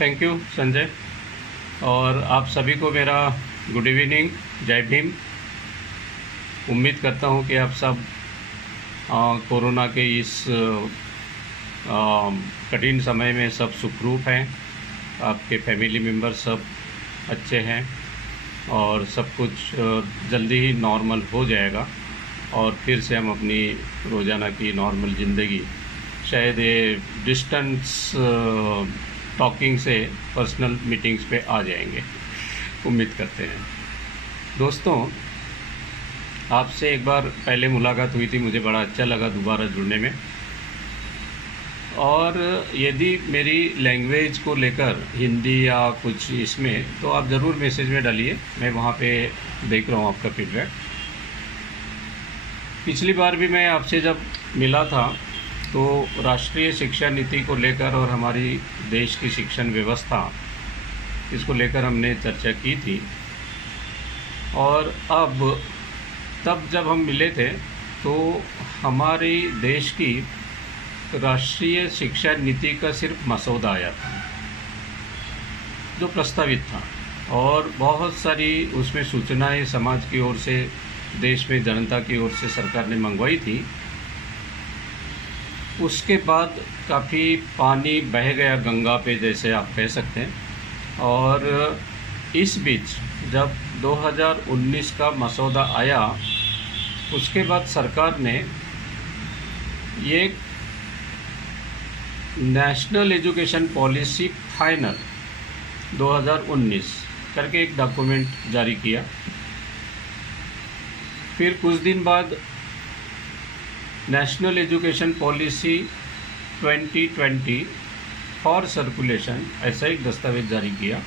Thank you Sanjay. और आप सभी को मेरा गुड इवनिंग, जय भीम। उम्मीद करता हूँ कि आप सब कोरोना के इस कठिन समय में सब सुखरूप हैं, आपके फैमिली मेम्बर सब अच्छे हैं और सब कुछ जल्दी ही नॉर्मल हो जाएगा और फिर से हम अपनी रोज़ाना की नॉर्मल ज़िंदगी, शायद ये डिस्टेंस टॉकिंग से पर्सनल मीटिंग्स पे आ जाएंगे, उम्मीद करते हैं। दोस्तों, आपसे एक बार पहले मुलाकात हुई थी, मुझे बड़ा अच्छा लगा दोबारा जुड़ने में। और यदि मेरी लैंग्वेज को लेकर हिंदी या कुछ इसमें, तो आप ज़रूर मैसेज में डालिए, मैं वहाँ पे देख रहा हूँ आपका फीडबैक। पिछली बार भी मैं आपसे जब मिला था तो राष्ट्रीय शिक्षा नीति को लेकर और हमारी देश की शिक्षण व्यवस्था, इसको लेकर हमने चर्चा की थी। और अब तब जब हम मिले थे तो हमारे देश की राष्ट्रीय शिक्षा नीति का सिर्फ मसौदा आया था जो प्रस्तावित था, और बहुत सारी उसमें सूचनाएं समाज की ओर से, देश में जनता की ओर से सरकार ने मंगवाई थी। उसके बाद काफ़ी पानी बह गया गंगा पे, जैसे आप कह सकते हैं। और इस बीच जब 2019 का मसौदा आया, उसके बाद सरकार ने ये नेशनल एजुकेशन पॉलिसी फाइनल 2019 करके एक डॉक्यूमेंट जारी किया। फिर कुछ दिन बाद national education policy 2020 for circulation, ऐसा एक दस्तावेज जारी किया।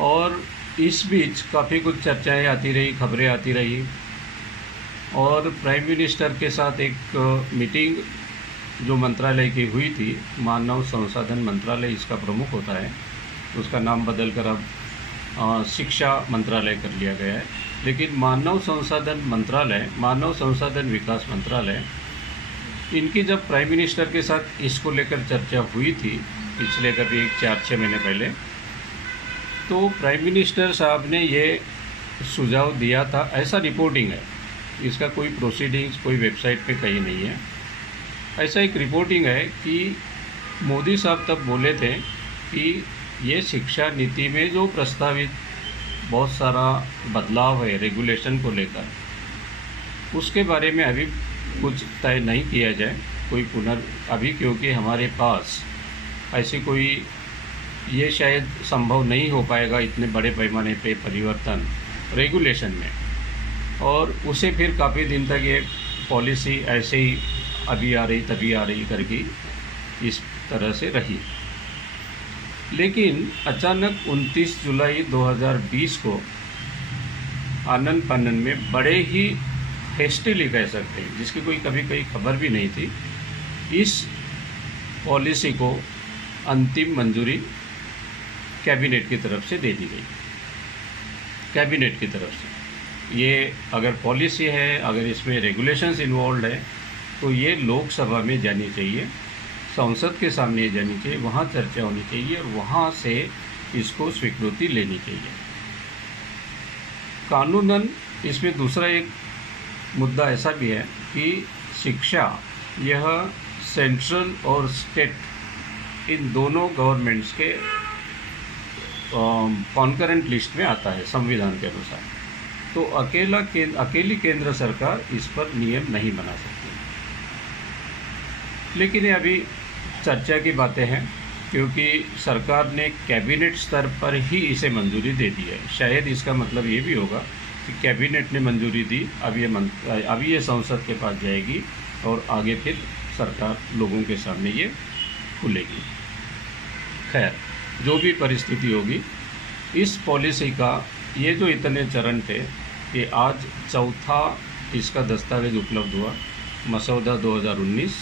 और इस बीच काफ़ी कुछ चर्चाएं आती रही, खबरें आती रही, और प्राइम मिनिस्टर के साथ एक मीटिंग जो मंत्रालय की हुई थी, मानव संसाधन मंत्रालय इसका प्रमुख होता है, उसका नाम बदलकर अब शिक्षा मंत्रालय कर लिया गया है। लेकिन मानव संसाधन मंत्रालय, मानव संसाधन विकास मंत्रालय, इनकी जब प्राइम मिनिस्टर के साथ इसको लेकर चर्चा हुई थी पिछले कभी 4-6 महीने पहले, तो प्राइम मिनिस्टर साहब ने ये सुझाव दिया था, ऐसा रिपोर्टिंग है, इसका कोई प्रोसीडिंग्स कोई वेबसाइट पे कहीं नहीं है, ऐसा एक रिपोर्टिंग है कि मोदी साहब तब बोले थे कि ये शिक्षा नीति में जो प्रस्तावित बहुत सारा बदलाव है रेगुलेशन को लेकर, उसके बारे में अभी कुछ तय नहीं किया जाए कोई अभी, क्योंकि हमारे पास ऐसी कोई, ये शायद संभव नहीं हो पाएगा इतने बड़े पैमाने पे परिवर्तन रेगुलेशन में। और उसे फिर काफ़ी दिन तक ये पॉलिसी ऐसे ही अभी आ रही तभी आ रही करके इस तरह से रही। लेकिन अचानक 29 जुलाई 2020 को आनन फानन में, बड़े ही हेस्टिली कह सकते हैं, जिसकी कोई कभी खबर भी नहीं थी, इस पॉलिसी को अंतिम मंजूरी कैबिनेट की तरफ से दे दी गई। कैबिनेट की तरफ से ये अगर पॉलिसी है, अगर इसमें रेगुलेशंस इन्वॉल्व है, तो ये लोकसभा में जानी चाहिए, संसद के सामने जानी चाहिए, वहाँ चर्चा होनी चाहिए और वहाँ से इसको स्वीकृति लेनी चाहिए। कानूनन इसमें दूसरा एक मुद्दा ऐसा भी है कि शिक्षा, यह सेंट्रल और स्टेट, इन दोनों गवर्नमेंट्स के कॉन्करेंट लिस्ट में आता है संविधान के अनुसार। तो अकेली केंद्र सरकार इस पर नियम नहीं बना सकती। लेकिन ये अभी चर्चा की बातें हैं, क्योंकि सरकार ने कैबिनेट स्तर पर ही इसे मंजूरी दे दी है। शायद इसका मतलब ये भी होगा कि कैबिनेट ने मंजूरी दी, अब ये संसद के पास जाएगी और आगे फिर सरकार लोगों के सामने ये खुलेगी। खैर, जो भी परिस्थिति होगी, इस पॉलिसी का ये जो इतने चरण थे, ये आज चौथा इसका दस्तावेज उपलब्ध हुआ। मसौदा 2019,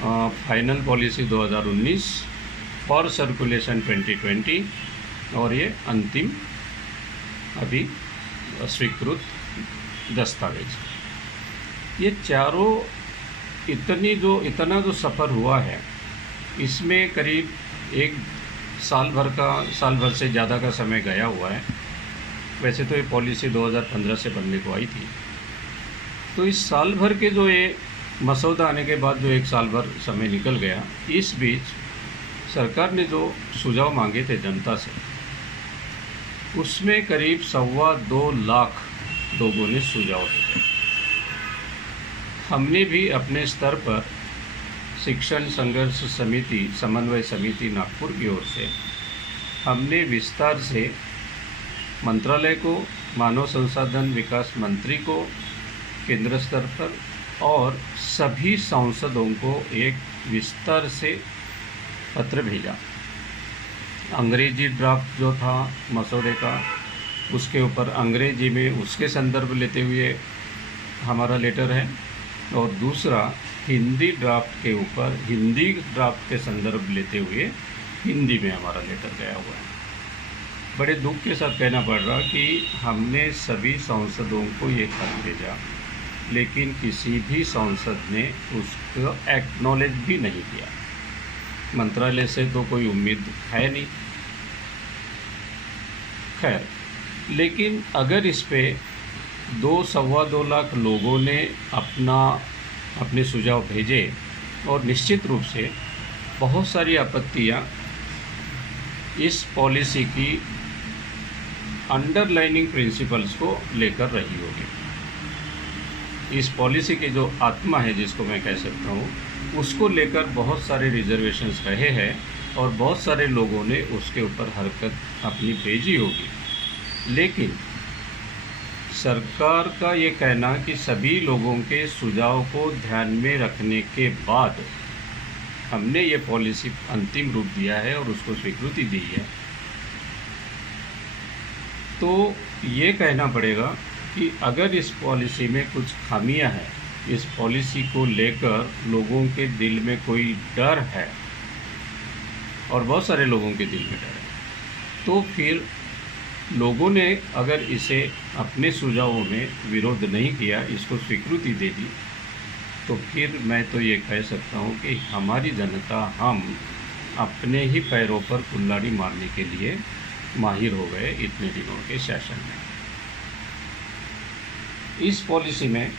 फाइनल पॉलिसी 2019, फॉर सर्कुलेशन 2020, और ये अंतिम अभी स्वीकृत दस्तावेज। ये चारों इतना जो सफ़र हुआ है, इसमें करीब एक साल भर से ज़्यादा का समय गया हुआ है। वैसे तो ये पॉलिसी 2015 से बनने को आई थी। तो इस साल भर के जो ये मसौदा आने के बाद जो एक साल भर समय निकल गया, इस बीच सरकार ने जो सुझाव मांगे थे जनता से, उसमें करीब 2.25 लाख लोगों ने सुझाव दिए। हमने भी अपने स्तर पर शिक्षण संघर्ष समिति समन्वय समिति नागपुर की ओर से हमने विस्तार से मंत्रालय को, मानव संसाधन विकास मंत्री को केंद्र स्तर पर और सभी सांसदों को एक विस्तार से पत्र भेजा। अंग्रेजी ड्राफ्ट जो था मसौदे का, उसके ऊपर अंग्रेजी में उसके संदर्भ लेते हुए हमारा लेटर है, और दूसरा हिंदी ड्राफ्ट के ऊपर हिंदी ड्राफ्ट के संदर्भ लेते हुए हिंदी में हमारा लेटर गया हुआ है। बड़े दुख के साथ कहना पड़ रहा कि हमने सभी सांसदों को ये खत भेजा, लेकिन किसी भी सांसद ने उसको एक्नॉलेज भी नहीं किया। मंत्रालय से तो कोई उम्मीद है नहीं। खैर, लेकिन अगर इस पे 2-2.25 लाख लोगों ने अपने सुझाव भेजे, और निश्चित रूप से बहुत सारी आपत्तियां इस पॉलिसी की अंडरलाइनिंग प्रिंसिपल्स को लेकर रही होगी। इस पॉलिसी की जो आत्मा है, जिसको मैं कह सकता हूँ, उसको लेकर बहुत सारे रिजर्वेशंस रहे हैं और बहुत सारे लोगों ने उसके ऊपर हरकत अपनी भेजी होगी। लेकिन सरकार का ये कहना कि सभी लोगों के सुझाव को ध्यान में रखने के बाद हमने ये पॉलिसी अंतिम रूप दिया है और उसको स्वीकृति दी है, तो ये कहना पड़ेगा कि अगर इस पॉलिसी में कुछ खामियां हैं, इस पॉलिसी को लेकर लोगों के दिल में कोई डर है, और बहुत सारे लोगों के दिल में डर है, तो फिर लोगों ने अगर इसे अपने सुझावों में विरोध नहीं किया, इसको स्वीकृति दे दी, तो फिर मैं तो ये कह सकता हूँ कि हमारी जनता, हम अपने ही पैरों पर कुल्हाड़ी मारने के लिए माहिर हो गए इतने दिनों के शासन में। इस पॉलिसी में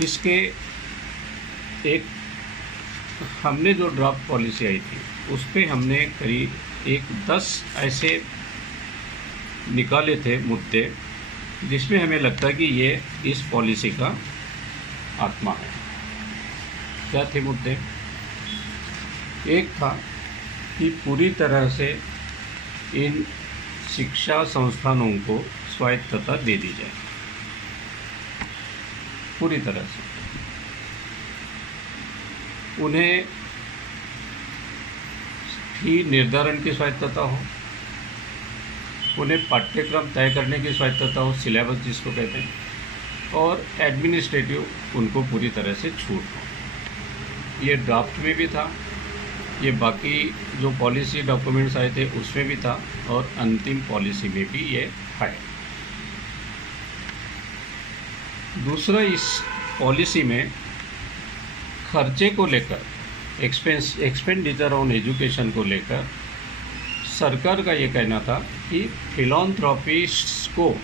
इसके एक हमने जो ड्राफ्ट पॉलिसी आई थी, उस पर हमने करीब 10 ऐसे निकाले थे मुद्दे, जिसमें हमें लगता है कि ये इस पॉलिसी का आत्मा है। क्या थे मुद्दे? एक था कि पूरी तरह से इन शिक्षा संस्थानों को स्वायत्तता दे दी जाए, पूरी तरह से। उन्हें फी निर्धारण की स्वायत्तता हो, उन्हें पाठ्यक्रम तय करने की स्वायत्तता हो, सिलेबस जिसको कहते हैं, और एडमिनिस्ट्रेटिव उनको पूरी तरह से छूट हो। ये ड्राफ्ट में भी था, ये बाकी जो पॉलिसी डॉक्यूमेंट्स आए थे उसमें भी था, और अंतिम पॉलिसी में भी ये है। दूसरा, इस पॉलिसी में खर्चे को लेकर, एक्सपेंडिचर ऑन एजुकेशन को लेकर सरकार का ये कहना था कि फिलॉन्थ्रोपिस्ट्स को,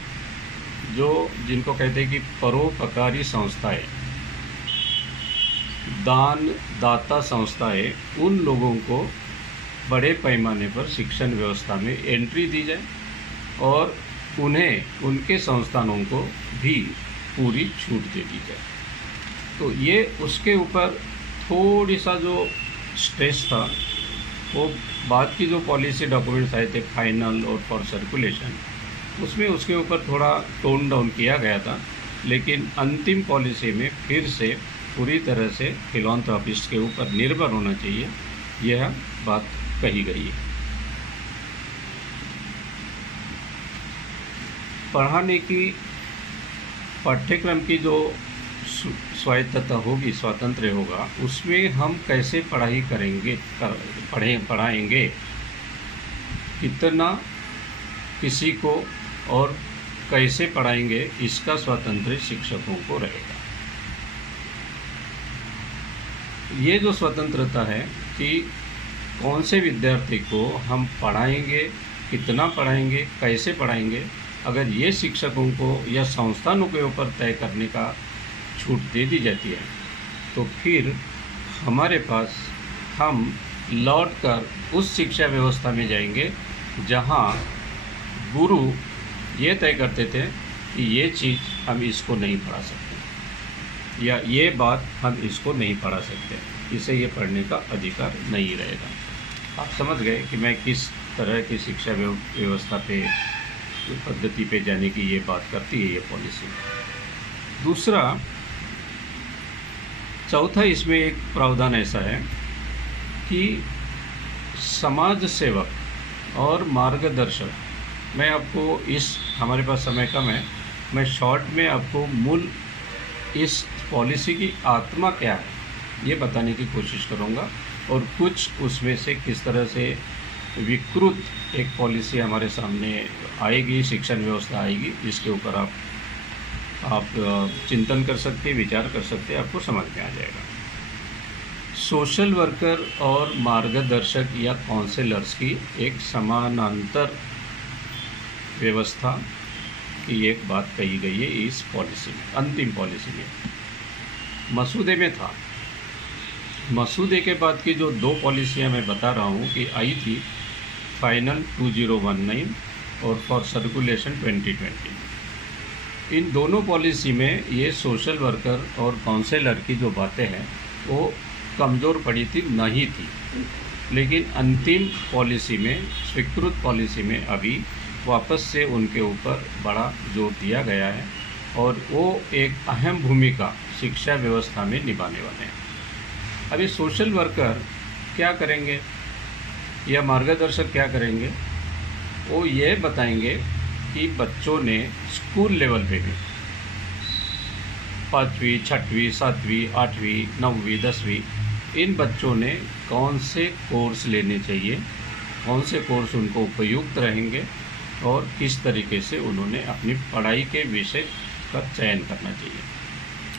जिनको कहते हैं कि परोपकारी संस्थाएं, दाता संस्थाएं, उन लोगों को बड़े पैमाने पर शिक्षण व्यवस्था में एंट्री दी जाए, और उन्हें, उनके संस्थानों को भी पूरी छूट दे दी जाए। तो ये उसके ऊपर थोड़ी सा जो स्ट्रेस था, वो बाद की जो पॉलिसी डॉक्यूमेंट्स आए थे फाइनल और फॉर सर्कुलेशन, उसमें उसके ऊपर थोड़ा टोन डाउन किया गया था। लेकिन अंतिम पॉलिसी में फिर से पूरी तरह से फिलॉन्थ्रोपिस्ट के ऊपर निर्भर होना चाहिए, यह बात कही गई है। पढ़ाने की, पाठ्यक्रम की जो स्वायत्तता होगी, स्वातंत्र्य होगा, उसमें हम कैसे पढ़ाई करेंगे, पढ़ाएंगे, कितना किसी को और कैसे पढ़ाएंगे, इसका स्वातंत्र्य शिक्षकों को रहेगा। ये जो स्वतंत्रता है कि कौन से विद्यार्थी को हम पढ़ाएंगे, कितना पढ़ाएंगे, कैसे पढ़ाएंगे, अगर ये शिक्षकों को या संस्थानों के ऊपर तय करने का छूट दे दी जाती है तो फिर हमारे पास हम लौटकर उस शिक्षा व्यवस्था में जाएंगे जहाँ गुरु ये तय करते थे कि ये चीज़ हम इसको नहीं पढ़ा सकते या ये बात हम इसको नहीं पढ़ा सकते, इसे ये पढ़ने का अधिकार नहीं रहेगा। आप समझ गए कि मैं किस तरह की शिक्षा व्यवस्था पे पद्धति पे जाने की ये बात करती है ये पॉलिसी। दूसरा, चौथा इसमें एक प्रावधान ऐसा है कि समाज सेवक और मार्गदर्शक, मैं आपको हमारे पास समय कम है, मैं शॉर्ट में आपको मूल इस पॉलिसी की आत्मा क्या है ये बताने की कोशिश करूँगा और कुछ उसमें से किस तरह से विकृत एक पॉलिसी हमारे सामने आएगी, शिक्षण व्यवस्था आएगी, इसके ऊपर आप चिंतन कर सकते, विचार कर सकते, आपको समझ में आ जाएगा। सोशल वर्कर और मार्गदर्शक या काउंसलर्स की एक समानांतर व्यवस्था की एक बात कही गई है इस पॉलिसी में, अंतिम पॉलिसी में। मसूदे में था, मसूदे के बाद की जो दो पॉलिसियाँ मैं बता रहा हूँ कि आई थी, फाइनल 2019 और फॉर सर्कुलेशन 2020। इन दोनों पॉलिसी में ये सोशल वर्कर और काउंसलर की जो बातें हैं वो कमज़ोर पड़ी थी, नहीं थी, लेकिन अंतिम पॉलिसी में, स्वीकृत पॉलिसी में अभी वापस से उनके ऊपर बड़ा जोर दिया गया है और वो एक अहम भूमिका शिक्षा व्यवस्था में निभाने वाले हैं। अभी सोशल वर्कर क्या करेंगे या मार्गदर्शक क्या करेंगे, वो ये बताएंगे कि बच्चों ने स्कूल लेवल पे भी 5वीं, 6वीं, 7वीं, 8वीं, 9वीं, 10वीं इन बच्चों ने कौन से कोर्स लेने चाहिए, कौन से कोर्स उनको उपयुक्त रहेंगे और किस तरीके से उन्होंने अपनी पढ़ाई के विषय का चयन करना चाहिए।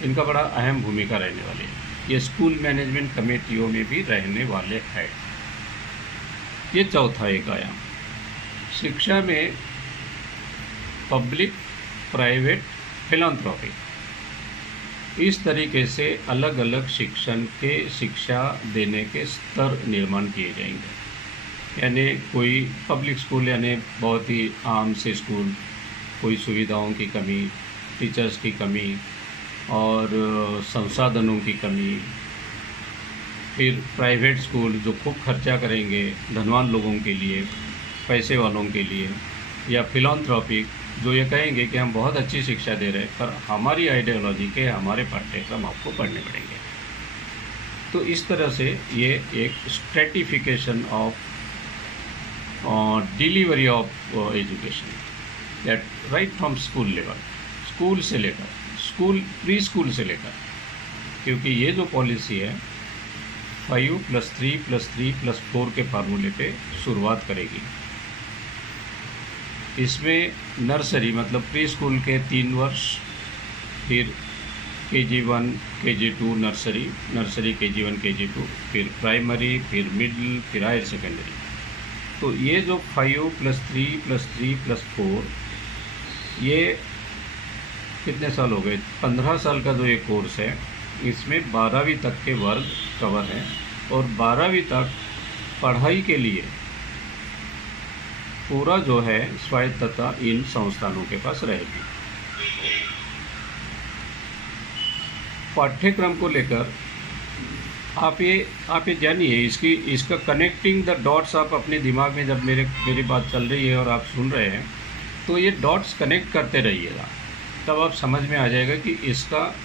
इनका बड़ा अहम भूमिका रहने वाली है। ये स्कूल मैनेजमेंट कमेटियों में भी रहने वाले हैं। ये चौथा एक आया। शिक्षा में पब्लिक, प्राइवेट, फिलैंथ्रोपी, इस तरीके से अलग अलग शिक्षा देने के स्तर निर्माण किए जाएंगे। यानी कोई पब्लिक स्कूल यानी बहुत ही आम से स्कूल, कोई सुविधाओं की कमी, टीचर्स की कमी और संसाधनों की कमी। फिर प्राइवेट स्कूल जो खूब खर्चा करेंगे धनवान लोगों के लिए, पैसे वालों के लिए, या फिलैंथ्रोपिक जो ये कहेंगे कि हम बहुत अच्छी शिक्षा दे रहे हैं पर हमारी आइडियोलॉजी के हमारे पाठ्यक्रम आपको पढ़ने पड़ेंगे। तो इस तरह से ये एक stratification of delivery of education, that right from school level, school से लेकर प्री स्कूल से लेकर, क्योंकि ये जो पॉलिसी है 5+3+3+4 के फार्मूले पे शुरुआत करेगी। इसमें नर्सरी मतलब प्री स्कूल के 3 वर्ष, फिर KG1, KG2 nursery, KG1, KG2, फिर प्राइमरी, फिर मिडिल, फिर हायर सेकेंडरी। तो ये जो 5+3+3+4 ये कितने साल हो गए, 15 साल का जो ये कोर्स है, इसमें 12वीं तक के वर्ग कवर हैं और 12वीं तक पढ़ाई के लिए पूरा जो है स्वायत्तता इन संस्थानों के पास रहेगी। पाठ्यक्रम को लेकर आप ये जानिए, इसका कनेक्टिंग द डॉट्स आप अपने दिमाग में, जब मेरी बात चल रही है और आप सुन रहे हैं तो ये डॉट्स कनेक्ट करते रहिएगा, तब आप समझ में आ जाएगा कि इसका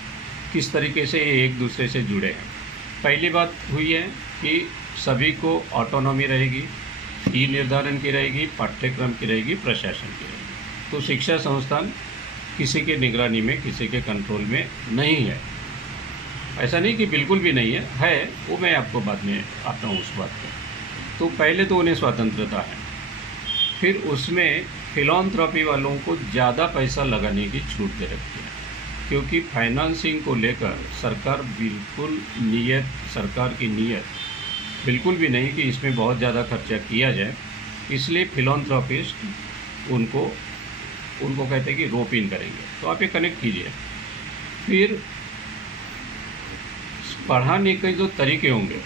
किस तरीके से ये एक दूसरे से जुड़े हैं। पहली बात हुई है कि सभी को ऑटोनॉमी रहेगी, फी निर्धारण की रहेगी, पाठ्यक्रम की रहेगी, प्रशासन की रहेगी। तो शिक्षा संस्थान किसी के निगरानी में, किसी के कंट्रोल में नहीं है। ऐसा नहीं कि बिल्कुल भी नहीं है, वो मैं आपको बाद में आता हूँ उस बात पे। तो पहले तो उन्हें स्वतंत्रता है, फिर उसमें फिलैंथ्रोपी वालों को ज़्यादा पैसा लगाने की छूट दे रखी है, क्योंकि फाइनेंसिंग को लेकर सरकार की नीयत बिल्कुल भी नहीं कि इसमें बहुत ज़्यादा खर्चा किया जाए, इसलिए फिलॉन्थ्रोपिस्ट उनको कहते हैं कि रोप इन करेंगे। तो आप ये कनेक्ट कीजिए। फिर पढ़ाने के जो तरीके होंगे,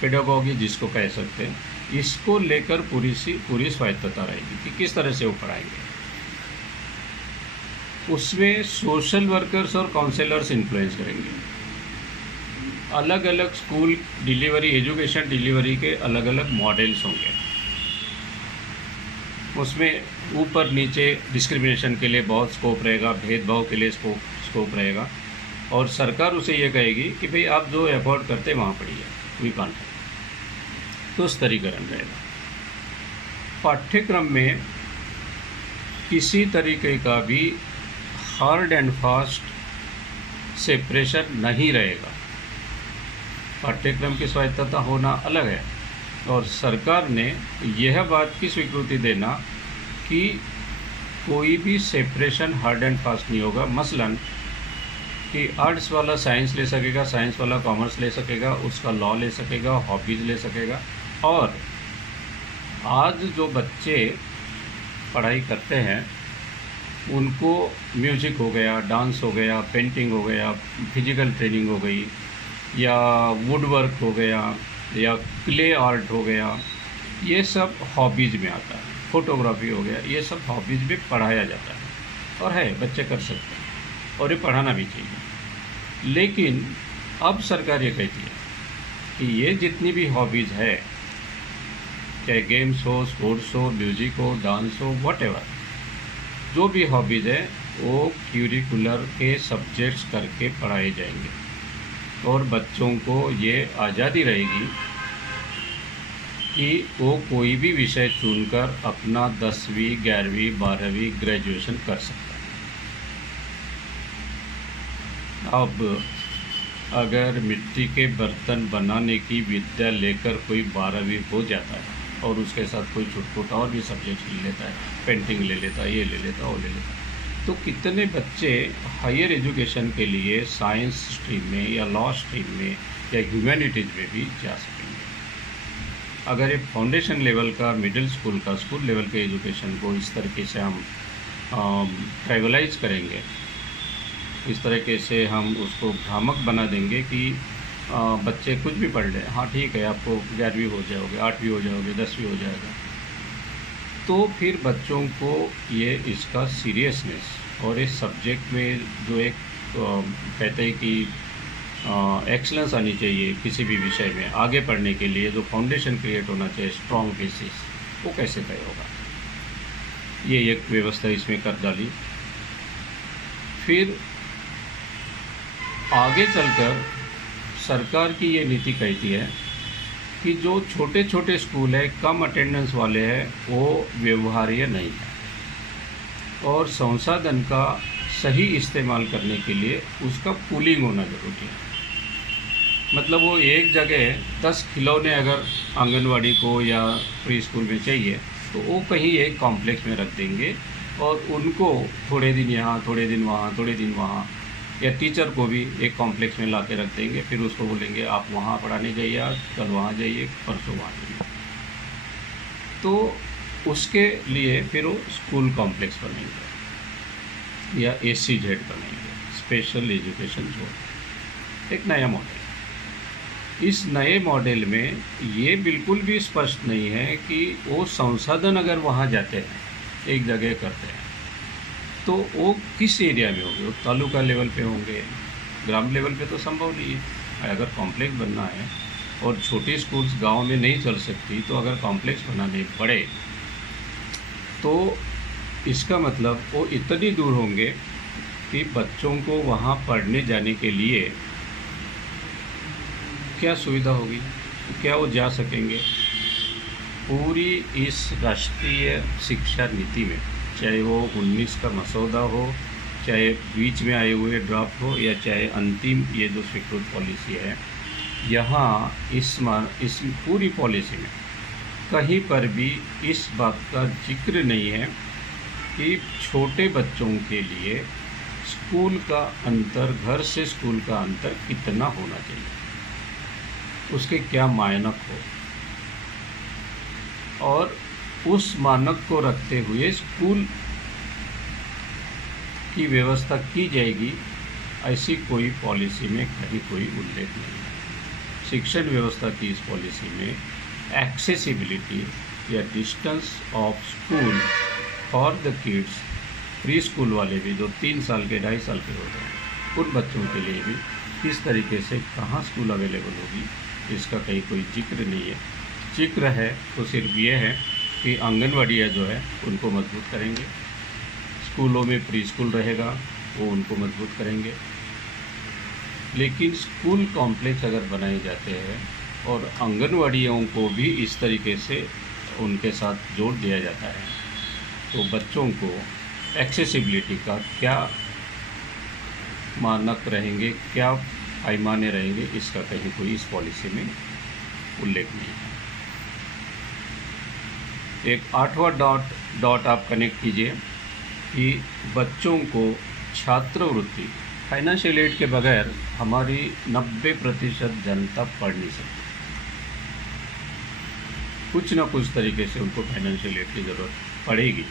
पेडागॉजी जिसको कह सकते हैं, इसको लेकर पूरी स्वायत्तता रहेगी कि किस तरह से वो पढ़ाएंगे। उसमें सोशल वर्कर्स और काउंसलर्स इन्फ्लुएंस करेंगे। अलग अलग स्कूल डिलीवरी, एजुकेशन डिलीवरी के अलग अलग मॉडल्स होंगे। उसमें ऊपर नीचे डिस्क्रिमिनेशन के लिए बहुत स्कोप रहेगा, भेदभाव के लिए स्कोप रहेगा, और सरकार उसे ये कहेगी कि भाई आप जो अफोर्ड करते वहाँ पढ़िए, वी कांट। तो स्तरीकरण रहेगा। पाठ्यक्रम में किसी तरीके का भी हार्ड एंड फास्ट सेपरेशन नहीं रहेगा। पाठ्यक्रम की स्वायत्तता होना अलग है, और सरकार ने यह बात की स्वीकृति देना कि कोई भी सेपरेशन हार्ड एंड फास्ट नहीं होगा। मसलन कि आर्ट्स वाला साइंस ले सकेगा, साइंस वाला कॉमर्स ले सकेगा, उसका लॉ ले सकेगा, हॉबीज़ ले सकेगा। और आज जो बच्चे पढ़ाई करते हैं उनको म्यूज़िक हो गया, डांस हो गया, पेंटिंग हो गया, फिजिकल ट्रेनिंग हो गई, या वुड वर्क हो गया, या क्ले आर्ट हो गया, ये सब हॉबीज़ में आता है। फोटोग्राफी हो गया, ये सब हॉबीज़ में पढ़ाया जाता है और है, बच्चे कर सकते हैं और ये पढ़ाना भी चाहिए। लेकिन अब सरकार ये कहती है कि ये जितनी भी हॉबीज़ है, चाहे गेम्स हो, स्पोर्ट्स हो, म्यूज़िक हो, डांस हो, व्हाटएवर, जो भी हॉबीज़ है वो क्यूरिकुलर के सब्जेक्ट्स करके पढ़ाए जाएंगे, और बच्चों को ये आज़ादी रहेगी कि वो कोई भी विषय चुनकर अपना 10वीं, 11वीं, 12वीं ग्रेजुएशन कर सकता है। अब अगर मिट्टी के बर्तन बनाने की विद्या लेकर कोई 12वीं हो जाता है और उसके साथ कोई छुटपुट और भी सब्जेक्ट ले लेता है, पेंटिंग ले लेता है, ये ले लेता है, वो ले लेता है, तो कितने बच्चे हायर एजुकेशन के लिए साइंस स्ट्रीम में या लॉ स्ट्रीम में या ह्यूमैनिटीज़ में भी जा सकेंगे। अगर ये फाउंडेशन लेवल का, मिडिल स्कूल का, स्कूल लेवल के एजुकेशन को इस तरीके से हम ट्राइबलाइज करेंगे, इस तरीके से हम उसको भ्रामक बना देंगे कि बच्चे कुछ भी पढ़ लें, हाँ ठीक है, आपको 11वीं हो जाओगे, 8वीं हो जाओगे, 10वीं हो जाएगा, तो फिर बच्चों को ये इसका सीरियसनेस और इस सब्जेक्ट में जो एक कहते हैं कि एक्सलेंस आनी चाहिए किसी भी विषय में आगे पढ़ने के लिए, जो फाउंडेशन क्रिएट होना चाहिए, स्ट्रॉन्ग बेसिस, वो कैसे तय होगा। ये एक व्यवस्था इसमें कर डाली। फिर आगे चलकर सरकार की ये नीति कहती है कि जो छोटे छोटे स्कूल है, कम अटेंडेंस वाले हैं, वो व्यवहार्य नहीं है, और संसाधन का सही इस्तेमाल करने के लिए उसका पूलिंग होना ज़रूरी है। मतलब वो एक जगह 10 खिलौने अगर आंगनवाड़ी को या प्री स्कूल में चाहिए, तो वो कहीं एक कॉम्प्लेक्स में रख देंगे, और उनको थोड़े दिन यहाँ, थोड़े दिन वहाँ, थोड़े दिन वहाँ, या टीचर को भी एक कॉम्प्लेक्स में ला के रख देंगे। फिर उसको बोलेंगे आप वहाँ पढ़ाने जाइए, आज कल वहाँ जाइए, परसों वहाँ जाइए। तो उसके लिए फिर वो स्कूल कॉम्प्लेक्स बनेंगे या SEZ बनेंगे, स्पेशल एजुकेशन जोन, एक नया मॉडल। इस नए मॉडल में ये बिल्कुल भी स्पष्ट नहीं है कि वो संसाधन अगर वहाँ जाते हैं, एक जगह करते हैं, तो वो किस एरिया में होंगे, वो तालुका लेवल पे होंगे, ग्राम लेवल पे तो संभव नहीं है। अगर कॉम्प्लेक्स बनना है और छोटी स्कूल्स गांव में नहीं चल सकती, तो अगर कॉम्प्लेक्स बनाने पड़े तो इसका मतलब वो इतनी दूर होंगे कि बच्चों को वहाँ पढ़ने जाने के लिए क्या सुविधा होगी, क्या वो जा सकेंगे। पूरी इस राष्ट्रीय शिक्षा नीति में, चाहे वो 19 का मसौदा हो, चाहे बीच में आए हुए ड्राफ्ट हो, या चाहे अंतिम ये जो स्वीकृत पॉलिसी है, यहाँ इस पूरी पॉलिसी में कहीं पर भी इस बात का जिक्र नहीं है कि छोटे बच्चों के लिए स्कूल का अंतर, घर से स्कूल का अंतर कितना होना चाहिए, उसके क्या मानक हो। और उस मानक को रखते हुए स्कूल की व्यवस्था की जाएगी, ऐसी कोई पॉलिसी में कहीं कोई उल्लेख नहीं है। शिक्षण व्यवस्था की इस पॉलिसी में एक्सेसिबिलिटी या distance of school for the kids, pre school वाले भी जो 3 साल के 2.5 साल के होते हैं, उन बच्चों के लिए भी किस तरीके से कहाँ स्कूल अवेलेबल होगी, इसका कहीं कोई जिक्र नहीं है। जिक्र है तो सिर्फ ये है कि आंगनवाड़ियाँ जो है उनको मजबूत करेंगे, स्कूलों में प्री स्कूल रहेगा वो उनको मजबूत करेंगे। लेकिन स्कूल कॉम्प्लेक्स अगर बनाए जाते हैं और आंगनवाड़ियों को भी इस तरीके से उनके साथ जोड़ दिया जाता है, तो बच्चों को एक्सेसिबिलिटी का क्या मानक रहेंगे, क्या पैमाने रहेंगे, इसका कहीं कोई इस पॉलिसी में उल्लेख नहीं है। एक 8वां डॉट आप कनेक्ट कीजिए कि बच्चों को छात्रवृत्ति, फाइनेंशियल एड के बगैर हमारी 90% जनता पढ़ नहीं सकती। कुछ ना कुछ तरीके से उनको फाइनेंशियल एड की ज़रूरत पड़ेगी,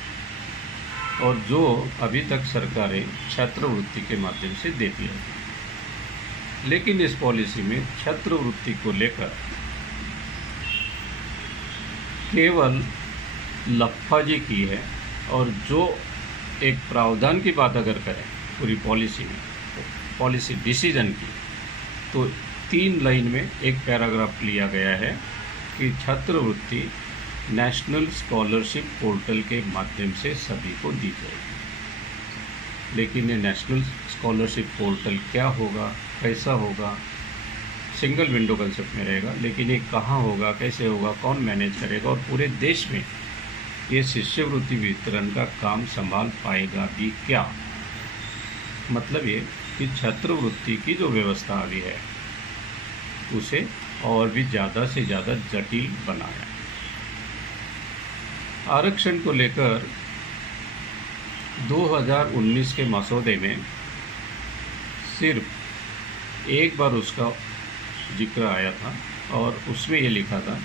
और जो अभी तक सरकारें छात्रवृत्ति के माध्यम से देती है। लेकिन इस पॉलिसी में छात्रवृत्ति को लेकर केवल लफ्फाजी की है, और जो एक प्रावधान की बात अगर करें पूरी पॉलिसी में, तो पॉलिसी डिसीजन की, तो 3 लाइन में एक पैराग्राफ लिया गया है कि छात्रवृत्ति नेशनल स्कॉलरशिप पोर्टल के माध्यम से सभी को दी जाएगी। लेकिन ये नेशनल स्कॉलरशिप पोर्टल क्या होगा, कैसा होगा, सिंगल विंडो कंसेप्ट में रहेगा, लेकिन ये कहाँ होगा, कैसे होगा, कौन मैनेज करेगा, और पूरे देश में ये शिष्यवृत्ति वितरण का काम संभाल पाएगा भी क्या। मतलब ये कि छात्रवृत्ति की जो व्यवस्था अभी है उसे और भी ज़्यादा से ज़्यादा जटिल बनाया। आरक्षण को लेकर 2019 के मसौदे में सिर्फ एक बार उसका जिक्र आया था, और उसमें ये लिखा था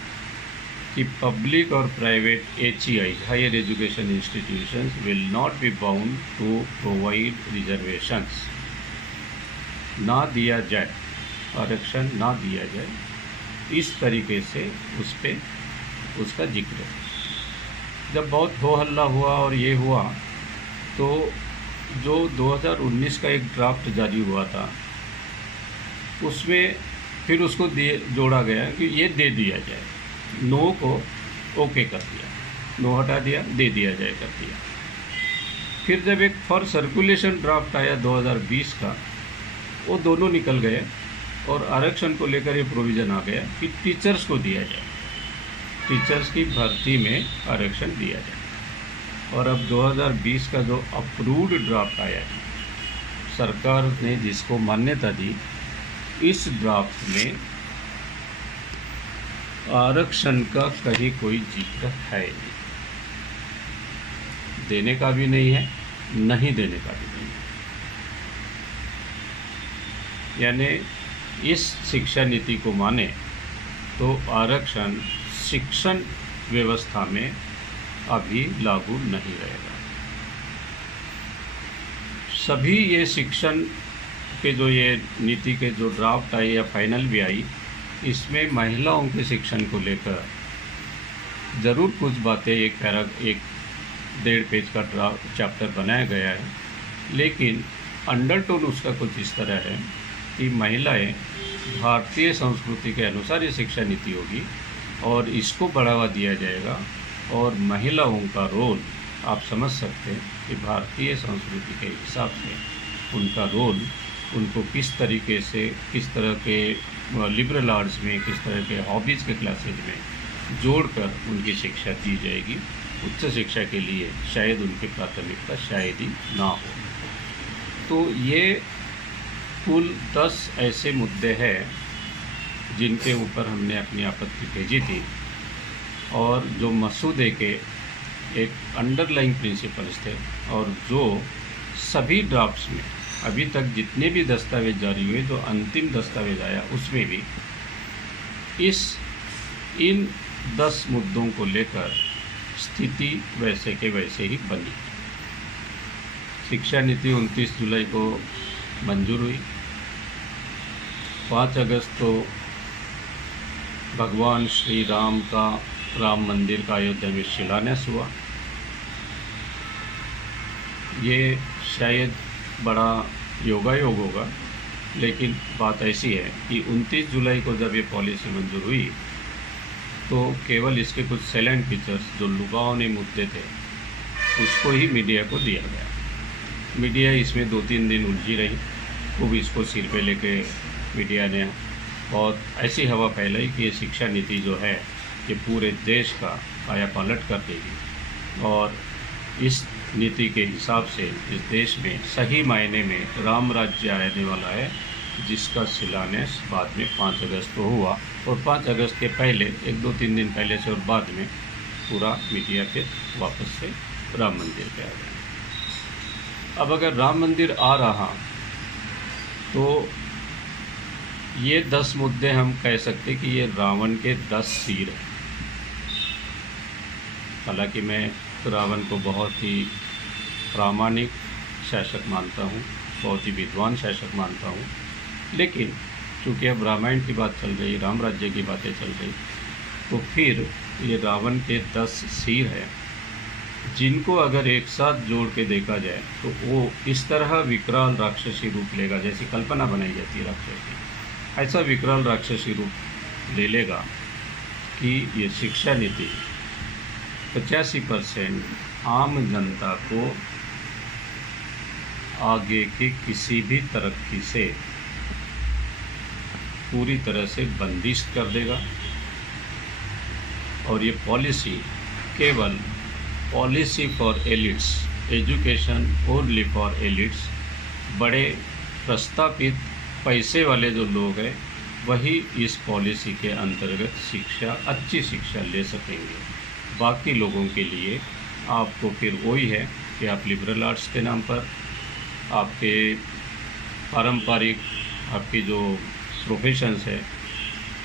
कि पब्लिक और private HEI higher education institutions will not be bound to provide reservations. ना दिया जाए, आरक्षण ना दिया जाए, इस तरीके से उस पर उसका जिक्र है। जब बहुत हो हल्ला हुआ और ये हुआ, तो जो 2019 का एक ड्राफ्ट जारी हुआ था उसमें फिर उसको जोड़ा गया कि ये दे दिया जाए, नो को ओके कर दिया, नो हटा दिया, दे दिया जाए कर दिया। फिर जब एक फॉर सर्कुलेशन ड्राफ्ट आया 2020 का, वो दोनों निकल गए और आरक्षण को लेकर ये प्रोविज़न आ गया कि टीचर्स को दिया जाए, टीचर्स की भर्ती में आरक्षण दिया जाए। और अब 2020 का जो अप्रूव्ड ड्राफ्ट आया है, सरकार ने जिसको मान्यता दी, इस ड्राफ्ट में आरक्षण का कहीं कोई जिक्र है नहीं, देने का भी नहीं है, नहीं देने का भी नहीं है। यानी इस शिक्षा नीति को माने तो आरक्षण शिक्षण व्यवस्था में अभी लागू नहीं रहेगा। सभी ये शिक्षण के जो ये नीति के जो ड्राफ्ट आई या फाइनल भी आई, इसमें महिलाओं के शिक्षण को लेकर ज़रूर कुछ बातें, एक 1.5 पेज का ड्राफ्ट चैप्टर बनाया गया है, लेकिन अंडरटोन उसका कुछ इस तरह है कि महिलाएं भारतीय संस्कृति के अनुसार ये शिक्षा नीति होगी और इसको बढ़ावा दिया जाएगा, और महिलाओं का रोल आप समझ सकते हैं कि भारतीय संस्कृति के हिसाब से उनका रोल, उनको किस तरीके से, किस तरह के लिबरल आर्ट्स में, किस तरह के हॉबीज़ के क्लासेज में जोड़कर उनकी शिक्षा दी जाएगी। उच्च शिक्षा के लिए शायद उनकी प्राथमिकता शायद ही ना हो। तो ये कुल 10 ऐसे मुद्दे हैं जिनके ऊपर हमने अपनी आपत्ति भेजी थी, और जो मसूदे के एक अंडरलाइंग प्रिंसिपल्स थे, और जो सभी ड्राफ्ट्स में अभी तक जितने भी दस्तावेज जारी हुए, जो अंतिम दस्तावेज आया उसमें भी इन 10 मुद्दों को लेकर स्थिति वैसे के वैसे ही बनी। शिक्षा नीति 29 जुलाई को मंजूर हुई। 5 अगस्त को भगवान श्री राम का राम मंदिर का अयोध्या में शिलान्यास हुआ। ये शायद बड़ा योगायोग होगा, लेकिन बात ऐसी है कि 29 जुलाई को जब ये पॉलिसी मंजूर हुई तो केवल इसके कुछ सैलेंट फीचर्स जो लुभावने मुद्दे थे उसको ही मीडिया को दिया गया। मीडिया इसमें 2-3 दिन उलझी रही, खूब इसको सिर पे लेके मीडिया ने बहुत ऐसी हवा फैलाई कि ये शिक्षा नीति जो है ये पूरे देश का काया पलट कर देगी और इस नीति के हिसाब से इस देश में सही मायने में राम राज्य आने वाला है, जिसका शिलान्यास बाद में 5 अगस्त को हुआ। और 5 अगस्त के पहले 1-2-3 दिन पहले से और बाद में पूरा मीडिया पे वापस से राम मंदिर पे आ गया। अब अगर राम मंदिर आ रहा तो ये 10 मुद्दे हम कह सकते कि ये रावण के 10 सिर हैं। हालांकि मैं रावण को बहुत ही प्रामाणिक शासक मानता हूँ, बहुत ही विद्वान शासक मानता हूँ, लेकिन चूँकि अब रामायण की बात चल रही, राम राज्य की बातें चल रही, तो फिर ये रावण के 10 सिर हैं, जिनको अगर एक साथ जोड़ के देखा जाए तो वो इस तरह विकराल राक्षसी रूप लेगा, जैसी कल्पना बनाई जाती है राक्षस की, ऐसा विकराल राक्षसी रूप ले लेगा कि ये शिक्षा नीति 85% आम जनता को आगे की किसी भी तरक्की से पूरी तरह से बंदिश कर देगा। और ये पॉलिसी केवल policy for elites, education only for elites, बड़े प्रस्तापित पैसे वाले जो लोग हैं वही इस पॉलिसी के अंतर्गत शिक्षा, अच्छी शिक्षा ले सकेंगे। बाकी लोगों के लिए आपको फिर वही है कि आप लिबरल आर्ट्स के नाम पर आपके पारंपरिक आपकी जो प्रोफेशंस है,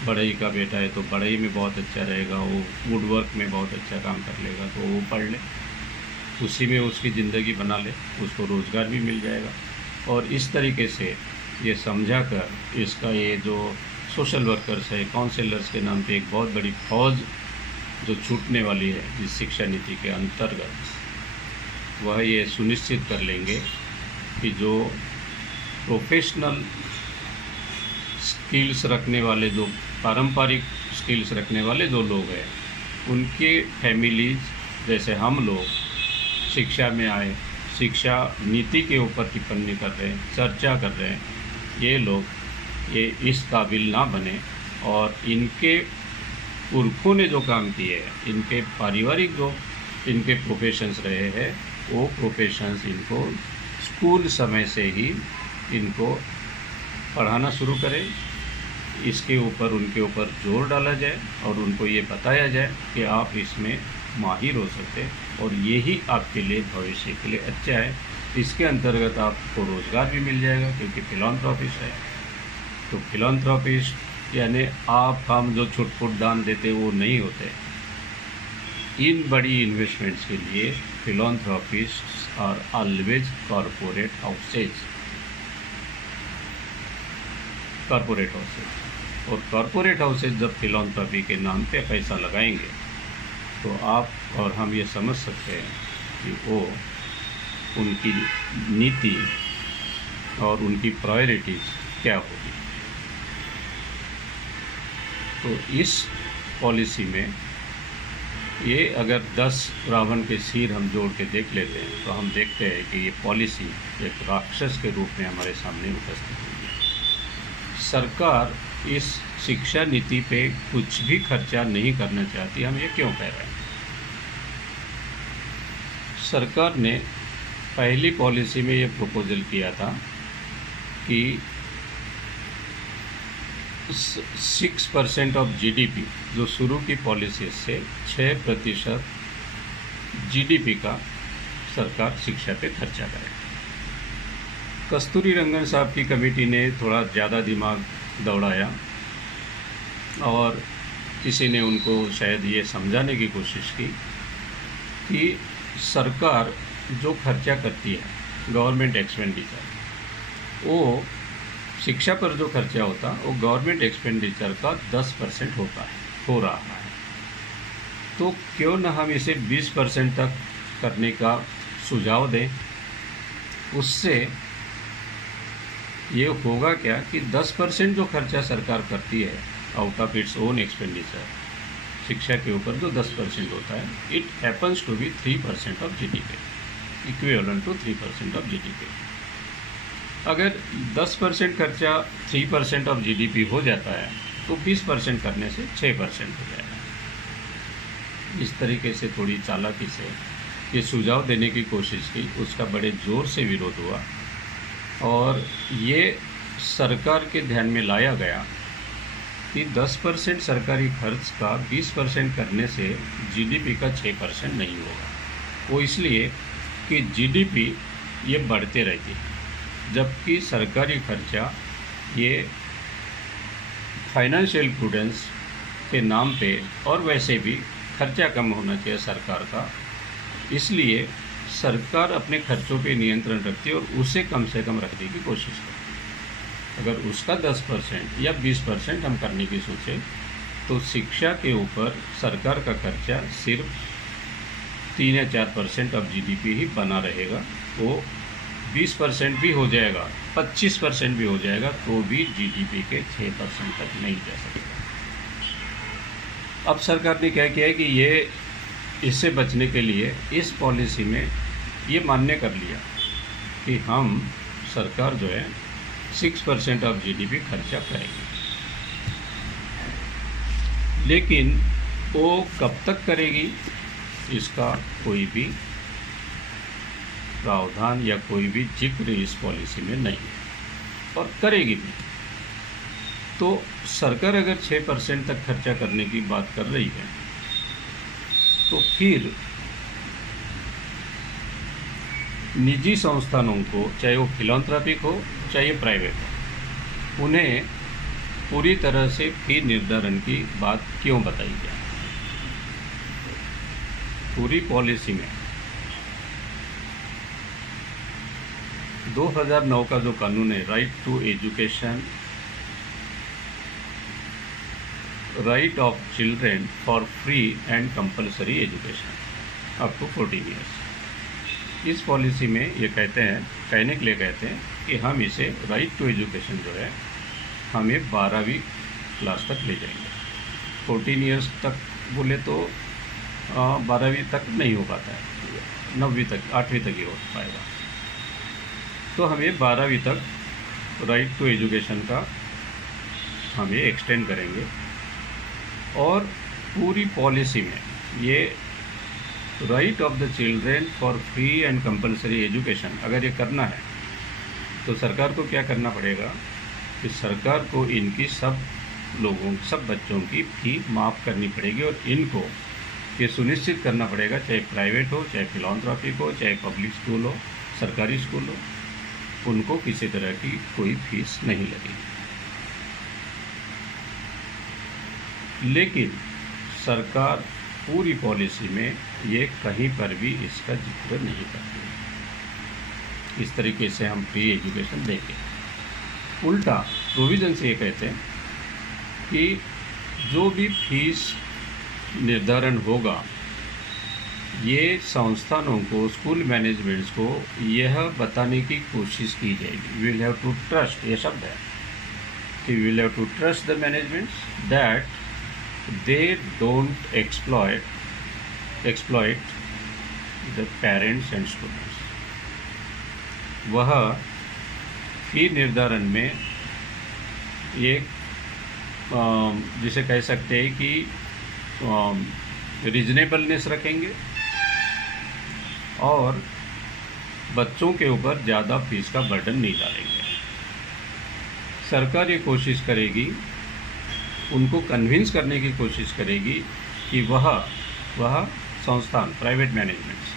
बढ़ई का बेटा है तो बढ़ई में बहुत अच्छा रहेगा, वो वुड वर्क में बहुत अच्छा काम कर लेगा तो वो पढ़ ले, उसी में उसकी ज़िंदगी बना ले, उसको रोज़गार भी मिल जाएगा। और इस तरीके से ये समझा कर इसका ये जो सोशल वर्कर्स है, काउंसलर्स के नाम पे एक बहुत बड़ी फौज जो छूटने वाली है इस शिक्षा नीति के अंतर्गत, वह ये सुनिश्चित कर लेंगे कि जो प्रोफेशनल स्किल्स रखने वाले, जो पारंपरिक स्किल्स रखने वाले जो लोग हैं, उनके फैमिलीज जैसे हम लोग शिक्षा में आए, शिक्षा नीति के ऊपर टिप्पणी कर रहे हैं, चर्चा कर रहे हैं, ये लोग ये इस काबिल ना बने और इनके पुरखों ने जो काम किए हैं, इनके पारिवारिक जो इनके प्रोफेशंस रहे हैं, वो प्रोफेशंस इनको स्कूल समय से ही इनको पढ़ाना शुरू करें। इसके ऊपर उनके ऊपर जोर डाला जाए और उनको ये बताया जाए कि आप इसमें माहिर हो सकते हैं और यही आपके लिए भविष्य के लिए अच्छा है। इसके अंतर्गत आपको रोज़गार भी मिल जाएगा, क्योंकि फिलॉन्थ्रोपिस्ट है। तो फिलॉन्थ्रोपिस्ट यानी आप हम जो छुटपुट दान देते वो नहीं होते। इन बड़ी इन्वेस्टमेंट्स के लिए फिलॉन्थ्रोपिस्ट आर ऑलवेज कॉरपोरेट हाउसेज, और कॉरपोरेट हाउसेज जब फिलॉन्थ्रोपी के नाम पे पैसा लगाएंगे तो आप और हम ये समझ सकते हैं कि वो उनकी नीति और उनकी प्रायोरिटीज़ क्या होगी। तो इस पॉलिसी में ये अगर 10 रावण के सिर हम जोड़ के देख लेते हैं तो हम देखते हैं कि ये पॉलिसी एक राक्षस के रूप में हमारे सामने उपस्थित हुई है। सरकार इस शिक्षा नीति पे कुछ भी खर्चा नहीं करना चाहती। हम ये क्यों कह रहे हैं? सरकार ने पहली पॉलिसी में ये प्रपोजल किया था कि 6% ऑफ जीडीपी, जो शुरू की पॉलिसी से 6% जीडीपी का सरकार शिक्षा पे खर्चा करे। कस्तूरी रंगन साहब की कमेटी ने थोड़ा ज़्यादा दिमाग दौड़ाया और किसी ने उनको शायद ये समझाने की कोशिश की कि सरकार जो खर्चा करती है गवर्नमेंट एक्सपेंडिचर, वो शिक्षा पर जो खर्चा होता वो गवर्नमेंट एक्सपेंडिचर का 10% हो रहा है। तो क्यों न हम इसे 20% तक करने का सुझाव दें। उससे ये होगा क्या कि 10% जो खर्चा सरकार करती है out of its own expenditure, शिक्षा के ऊपर जो 10% होता है, it happens to be 3% of GDP, equivalent to 3% of GDP। अगर 10% खर्चा 3% ऑफ GDP हो जाता है तो 20% करने से 6% हो जाएगा। इस तरीके से थोड़ी चालाकी से ये सुझाव देने की कोशिश की, उसका बड़े ज़ोर से विरोध हुआ और ये सरकार के ध्यान में लाया गया कि 10% सरकारी खर्च का 20% करने से GDP का 6% नहीं होगा। वो इसलिए कि GDP ये बढ़ते रहती है, जबकि सरकारी खर्चा ये फाइनेंशियल प्रूडेंस के नाम पे और वैसे भी खर्चा कम होना चाहिए सरकार का, इसलिए सरकार अपने खर्चों पे नियंत्रण रखती है और उसे कम से कम रखने की कोशिश करती है। अगर उसका 10% या 20% हम करने की सोचें तो शिक्षा के ऊपर सरकार का खर्चा सिर्फ 3 या 4% ऑफ GDP ही बना रहेगा। वो 20% भी हो जाएगा, 25% भी हो जाएगा तो भी GDP के 6% तक नहीं जा सकता। अब सरकार ने क्या किया है कि ये इससे बचने के लिए इस पॉलिसी में ये मान्य कर लिया कि हम सरकार जो है 6% ऑफ GDP खर्चा करेगी। लेकिन वो कब तक करेगी इसका कोई भी प्रावधान या कोई भी जिक्र इस पॉलिसी में नहीं है, और करेगी भी। तो सरकार अगर 6% तक खर्चा करने की बात कर रही है तो फिर निजी संस्थानों को, चाहे वो फिलॉन्थ्रोपिक हो चाहे प्राइवेट हो, उन्हें पूरी तरह से फी निर्धारण की बात क्यों बताई जाए। पूरी पॉलिसी में 2009 का जो कानून है, right to education, right of children for free and compulsory education up to 14 years, इस पॉलिसी में ये कहने के लिए कहते हैं कि हम इसे राइट टू एजुकेशन जो है हमें 12वीं क्लास तक ले जाएंगे। 14 ईयर्स तक बोले तो 12वीं तक नहीं हो पाता है, 9वीं तक, 8वीं तक ही हो पाएगा। तो हमें 12वीं तक राइट टू एजुकेशन का हमें एक्सटेंड करेंगे। और पूरी पॉलिसी में ये right of the children for free and compulsory education अगर ये करना है तो सरकार को क्या करना पड़ेगा कि सरकार को इनकी सब बच्चों की फ़ी माफ़ करनी पड़ेगी और इनको ये सुनिश्चित करना पड़ेगा, चाहे प्राइवेट हो, चाहे फिलॉन्थ्रोपिक हो, चाहे पब्लिक स्कूल हो, सरकारी स्कूल हो, उनको किसी तरह की कोई फीस नहीं लगेगी। लेकिन सरकार पूरी पॉलिसी में ये कहीं पर भी इसका जिक्र नहीं करती। इस तरीके से हम फ्री एजुकेशन देंगे। उल्टा प्रोविज़न से ये कहते हैं कि जो भी फीस निर्धारण होगा ये संस्थानों को, स्कूल मैनेजमेंट्स को यह बताने की कोशिश की जाएगी। We will have to trust, ये शब्द है कि we will have to trust the managements that they don't exploit the parents and students। वह फी निर्धारण में ये जिसे कह सकते हैं कि रीजनेबलनेस रखेंगे और बच्चों के ऊपर ज़्यादा फीस का बर्डन नहीं डालेंगे। सरकार ये कोशिश करेगी, उनको कन्विंस करने की कोशिश करेगी कि वह संस्थान, प्राइवेट मैनेजमेंट्स,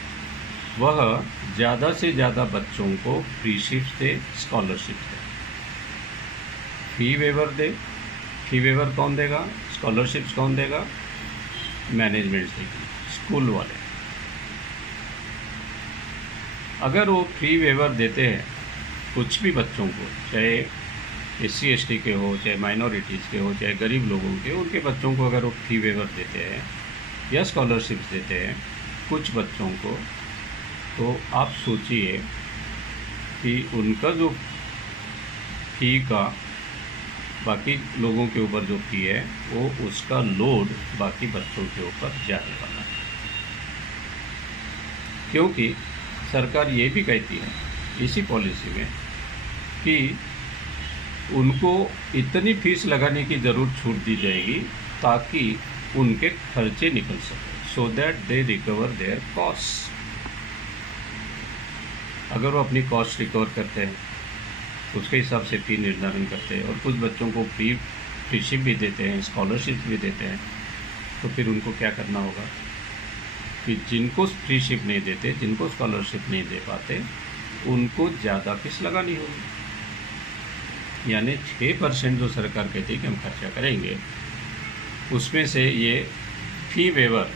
वह ज़्यादा से ज़्यादा बच्चों को फ्री शिफ्ट दे, स्कॉलरशिप दे, फी वेवर दे। फी वेवर कौन देगा? स्कॉलरशिप्स कौन देगा? मैनेजमेंट देगी, स्कूल वाले। अगर वो फ्री वेवर देते हैं कुछ भी बच्चों को, चाहे SC ST के हो, चाहे माइनॉरिटीज़ के हो, चाहे गरीब लोगों के, उनके बच्चों को अगर वो फ्री वेवर देते हैं या स्कॉलरशिप्स देते हैं कुछ बच्चों को, तो आप सोचिए कि उनका जो फ़ी का बाकी लोगों के ऊपर जो फ़ी है वो उसका लोड बाकी बच्चों के ऊपर जाने वाला है। क्योंकि सरकार ये भी कहती है इसी पॉलिसी में कि उनको इतनी फीस लगाने की ज़रूर छूट दी जाएगी ताकि उनके खर्चे निकल सकें, so that they recover their cost. अगर वो अपनी कॉस्ट रिकवर करते हैं उसके हिसाब से फ़ी निर्धारण करते हैं और कुछ बच्चों को फ्रीशिप भी देते हैं, स्कॉलरशिप भी देते हैं, तो फिर उनको क्या करना होगा कि जिनको फ्रीशिप नहीं देते, जिनको स्कॉलरशिप नहीं दे पाते, उनको ज़्यादा फीस लगानी होगी। यानी 6% जो सरकार कहती है कि हम खर्चा करेंगे, उसमें से ये फ़ी वेवर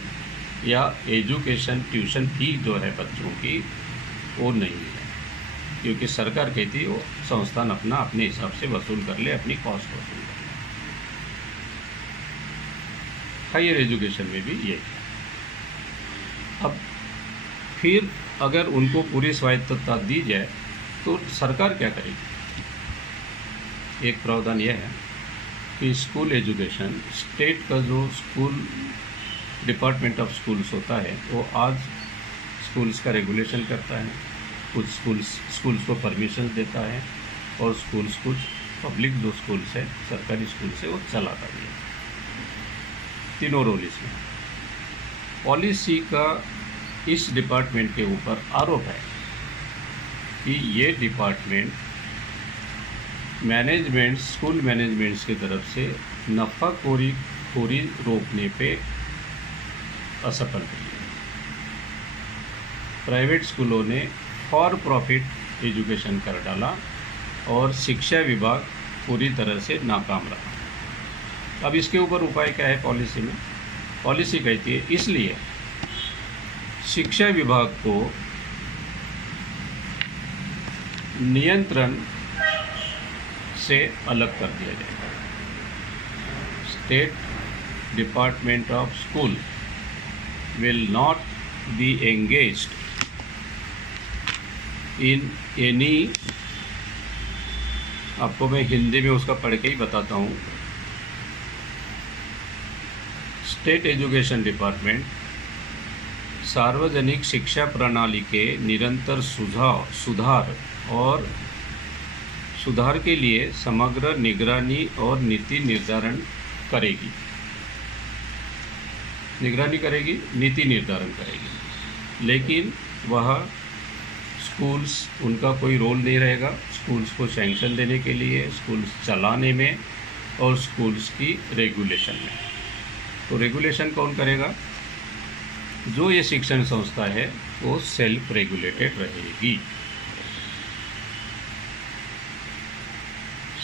या एजुकेशन ट्यूशन फ़ी जो है बच्चों की वो नहीं है, क्योंकि सरकार कहती है वो संस्थान अपने हिसाब से वसूल कर ले, अपनी कॉस्ट वसूल कर ले। हायर एजुकेशन में भी ये है। अब फिर अगर उनको पूरी स्वायत्तता दी जाए तो सरकार क्या करेगी? एक प्रावधान यह है कि स्कूल एजुकेशन, स्टेट का जो स्कूल डिपार्टमेंट ऑफ स्कूल्स होता है वो आज स्कूल्स का रेगुलेशन करता है, कुछ स्कूल्स को परमिशन देता है और स्कूल्स कुछ पब्लिक जो स्कूल्स है, सरकारी स्कूल्स है, वो चलाता भी है। तीनों रोल इसमें। पॉलिसी का इस डिपार्टमेंट के ऊपर आरोप है कि ये डिपार्टमेंट मैनेजमेंट, स्कूल मैनेजमेंट्स की तरफ से नफ़ाखोरी रोकने पे असफल रही है। प्राइवेट स्कूलों ने फॉर प्रॉफिट एजुकेशन कर डाला और शिक्षा विभाग पूरी तरह से नाकाम रहा। अब इसके ऊपर उपाय क्या है पॉलिसी में? पॉलिसी कहती है इसलिए शिक्षा विभाग को नियंत्रण से अलग कर दिया जाएगा। State department of school will not B engaged in any, आपको मैं हिंदी में उसका पढ़ के ही बताता हूँ। स्टेट एजुकेशन डिपार्टमेंट सार्वजनिक शिक्षा प्रणाली के निरंतर सुधार के लिए समग्र निगरानी और नीति निर्धारण करेगी। नीति निर्धारण करेगी, लेकिन वह स्कूल्स, उनका कोई रोल नहीं रहेगा स्कूल्स को सैंक्शन देने के लिए, स्कूल्स चलाने में और स्कूल्स की रेगुलेशन में। तो रेगुलेशन कौन करेगा? जो ये शिक्षण संस्था है वो सेल्फ रेगुलेटेड रहेगी।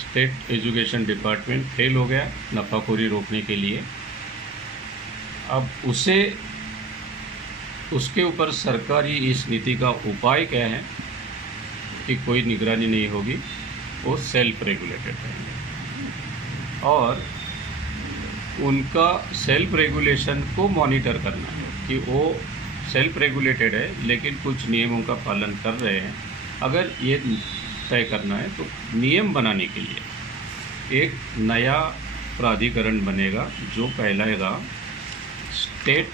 स्टेट एजुकेशन डिपार्टमेंट फेल हो गया नफ़ाखोरी रोकने के लिए। अब उसके ऊपर सरकारी इस नीति का उपाय क्या है कि कोई निगरानी नहीं होगी, वो सेल्फ रेगुलेटेड रहेंगे और उनका सेल्फ रेगुलेशन को मॉनिटर करना है कि वो सेल्फ रेगुलेटेड है लेकिन कुछ नियमों का पालन कर रहे हैं। अगर ये तय करना है तो नियम बनाने के लिए एक नया प्राधिकरण बनेगा जो कहलाएगा स्टेट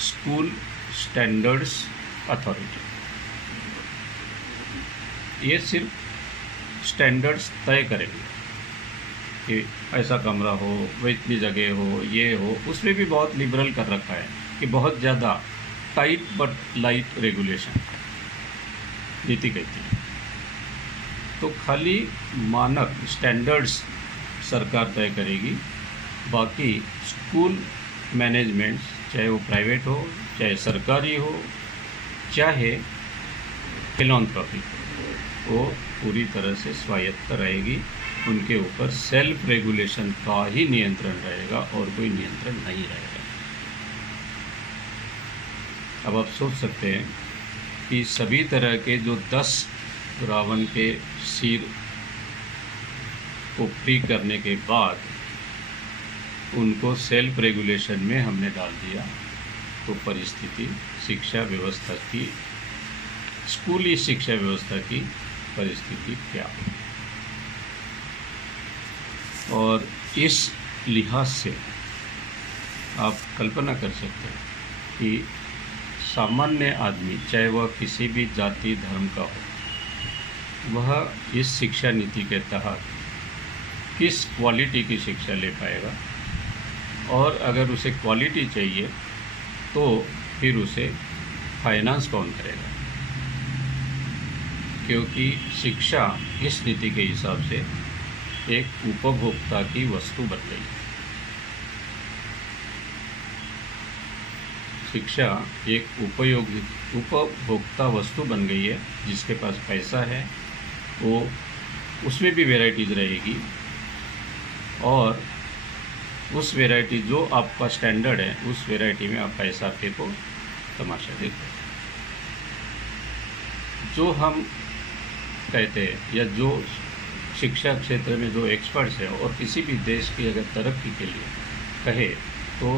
स्कूल स्टैंडर्ड्स अथॉरिटी। ये सिर्फ स्टैंडर्ड्स तय करेंगे कि ऐसा कमरा हो, वो इतनी जगह हो, ये हो। उसमें भी बहुत लिबरल कर रखा है कि बहुत ज़्यादा टाइट बट लाइट रेगुलेशन नीति कहती है। तो खाली मानक स्टैंडर्ड्स सरकार तय करेगी, बाकी स्कूल मैनेजमेंट चाहे वो प्राइवेट हो, चाहे सरकारी हो, चाहे फिलॉन्थ्रोपिक, वो पूरी तरह से स्वायत्त रहेगी उनके ऊपर सेल्फ रेगुलेशन का ही नियंत्रण रहेगा और कोई नियंत्रण नहीं रहेगा। अब आप सोच सकते हैं कि सभी तरह के जो 10 रावण के सिर को फ्री करने के बाद उनको सेल्फ रेगुलेशन में हमने डाल दिया, तो परिस्थिति शिक्षा व्यवस्था की, स्कूली शिक्षा व्यवस्था की परिस्थिति क्या हो। और इस लिहाज से आप कल्पना कर सकते हैं कि सामान्य आदमी, चाहे वह किसी भी जाति धर्म का हो, वह इस शिक्षा नीति के तहत किस क्वालिटी की शिक्षा ले पाएगा, और अगर उसे क्वालिटी चाहिए तो फिर उसे फाइनेंस कौन करेगा, क्योंकि शिक्षा इस नीति के हिसाब से एक उपभोक्ता की वस्तु बन गई है। शिक्षा एक उपभोक्ता वस्तु बन गई है। जिसके पास पैसा है वो उसमें भी वैराइटीज़ रहेगी, और उस वैरायटी जो आपका स्टैंडर्ड है उस वैरायटी में आप पैसा फेंको, तमाशा देखो। जो हम कहते हैं या जो शिक्षा क्षेत्र में जो एक्सपर्ट्स हैं, और किसी भी देश की अगर तरक्की के लिए कहे तो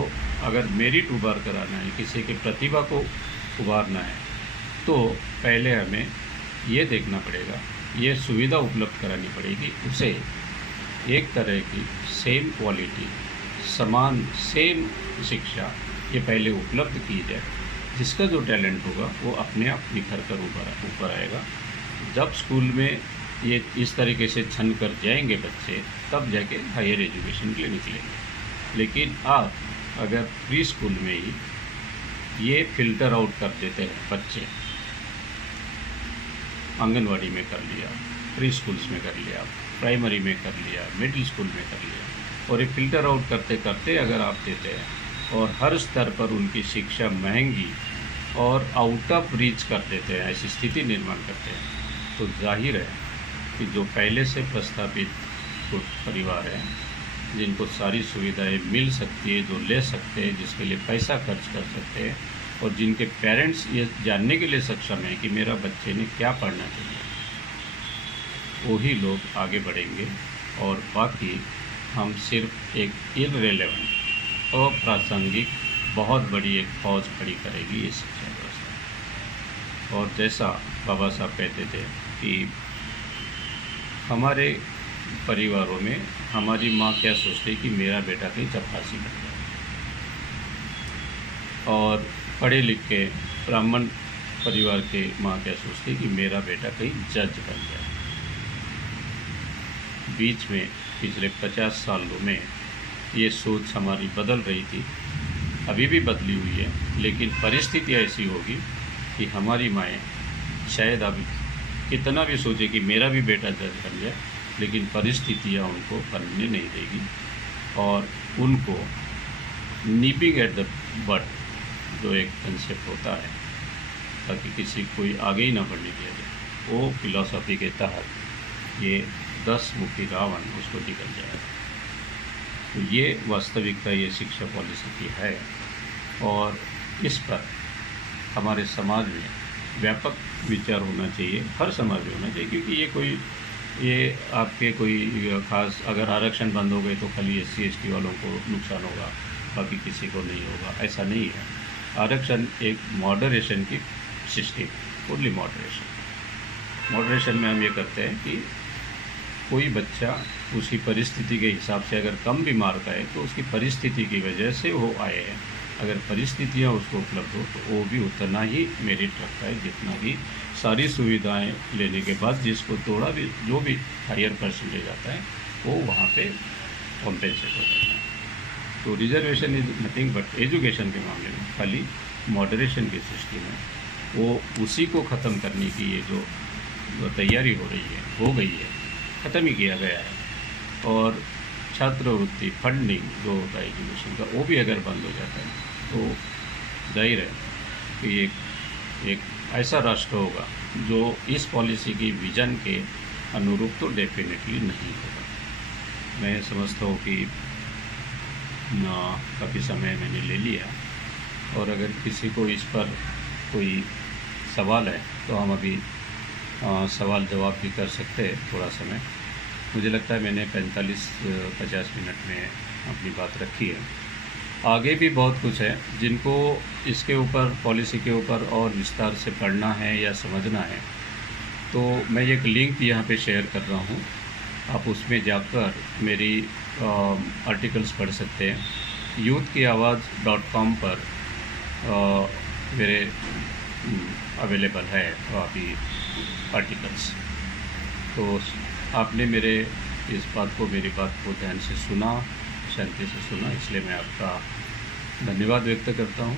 अगर मेरिट उभार कराना है, किसी की प्रतिभा को उभारना है, तो पहले हमें ये देखना पड़ेगा, ये सुविधा उपलब्ध करानी पड़ेगी उसे, एक तरह की सेम क्वालिटी, समान सेम शिक्षा ये पहले उपलब्ध की जाए। जिसका जो टैलेंट होगा वो अपने आप निखर कर ऊपर आएगा। जब स्कूल में ये इस तरीके से छन कर जाएंगे बच्चे, तब जाके हायर एजुकेशन के लिए निकलेंगे। लेकिन आप अगर प्री स्कूल में ही ये फिल्टर आउट कर देते हैं बच्चे, आंगनवाड़ी में कर लिया, प्री स्कूल्स में कर लिया, प्राइमरी में कर लिया, मिडिल स्कूल में कर लिया, और ये फिल्टर आउट करते करते अगर आप देते हैं और हर स्तर पर उनकी शिक्षा महंगी और आउट ऑफ रीच कर देते हैं, ऐसी स्थिति निर्माण करते हैं, तो जाहिर है कि जो पहले से प्रस्थापित परिवार हैं, जिनको सारी सुविधाएं मिल सकती है, जो ले सकते हैं, जिसके लिए पैसा खर्च कर सकते हैं, और जिनके पेरेंट्स ये जानने के लिए सक्षम है कि मेरा बच्चे ने क्या पढ़ना चाहिए, वही लोग आगे बढ़ेंगे। और बाकी हम सिर्फ एक इररिलेवेंट, अप्रासंगिक बहुत बड़ी एक फौज खड़ी करेगी ये शिक्षा व्यवस्था। और जैसा बाबा साहब कहते थे कि हमारे परिवारों में हमारी माँ क्या सोचती कि मेरा बेटा कहीं चपरासी बन जाए, और पढ़े लिखे ब्राह्मण परिवार के माँ क्या सोचती कि मेरा बेटा कहीं जज बन जाए। बीच में पिछले 50 सालों में ये सोच हमारी बदल रही थी, अभी भी बदली हुई है, लेकिन परिस्थिति ऐसी होगी कि हमारी माएँ शायद अभी कितना भी सोचे कि मेरा भी बेटा जज बन जाए, लेकिन परिस्थितियाँ उनको बनने नहीं देगी, और उनको नीपिंग एट द बट जो एक कंसेप्ट होता है, ताकि किसी कोई आगे ही ना बढ़ने दिया जाए, वो फिलॉसफी के तहत ये 10 मुखी रावण उसको निकल जाएगा। तो ये वास्तविकता ये शिक्षा पॉलिसी की है, और इस पर हमारे समाज में व्यापक विचार होना चाहिए, हर समाज में होना चाहिए, क्योंकि ये आपके कोई ख़ास अगर आरक्षण बंद हो गए तो खाली SC ST वालों को नुकसान होगा, बाकी किसी को नहीं होगा, ऐसा नहीं है। आरक्षण एक मॉडरेशन की सिस्टम, फुल्ली मॉडरेशन में हम ये करते हैं कि कोई बच्चा उसकी परिस्थिति के हिसाब से अगर कम भी मार्क आए तो उसकी परिस्थिति की वजह से वो आए हैं, अगर परिस्थितियाँ उसको उपलब्ध हो तो वो भी उतना ही मेरिट रखता है जितना कि सारी सुविधाएं लेने के बाद जिसको थोड़ा भी जो भी हायर परसेंटेज आता है वो वहाँ पे कॉम्पेंसेट हो जाता है। तो reservation is nothing but education के मामले में खाली मॉडरेशन की सिस्टम है, वो उसी को ख़त्म करने की ये जो तैयारी हो रही है, हो गई है, ख़त्म ही किया गया है। और छात्रवृत्ति फंडिंग जो होता है एजुकेशन का, वो भी अगर बंद हो जाता है तो जाहिर है कि एक ऐसा राष्ट्र होगा जो इस पॉलिसी की विजन के अनुरूप तो डेफिनेटली नहीं होगा। मैं समझता हूँ कि काफ़ी समय मैंने ले लिया, और अगर किसी को इस पर कोई सवाल है तो हम अभी सवाल जवाब भी कर सकते हैं थोड़ा समय। मुझे लगता है मैंने 45-50 मिनट में अपनी बात रखी है। आगे भी बहुत कुछ है जिनको इसके ऊपर, पॉलिसी के ऊपर और विस्तार से पढ़ना है या समझना है, तो मैं एक लिंक यहाँ पे शेयर कर रहा हूँ। आप उसमें जाकर मेरी आर्टिकल्स पढ़ सकते हैं। youthkiawaz.com पर मेरे अवेलेबल है अभी आर्टिकल्स। तो आपने मेरी बात को ध्यान से सुना, शांति से सुना, इसलिए मैं आपका धन्यवाद व्यक्त करता हूँ।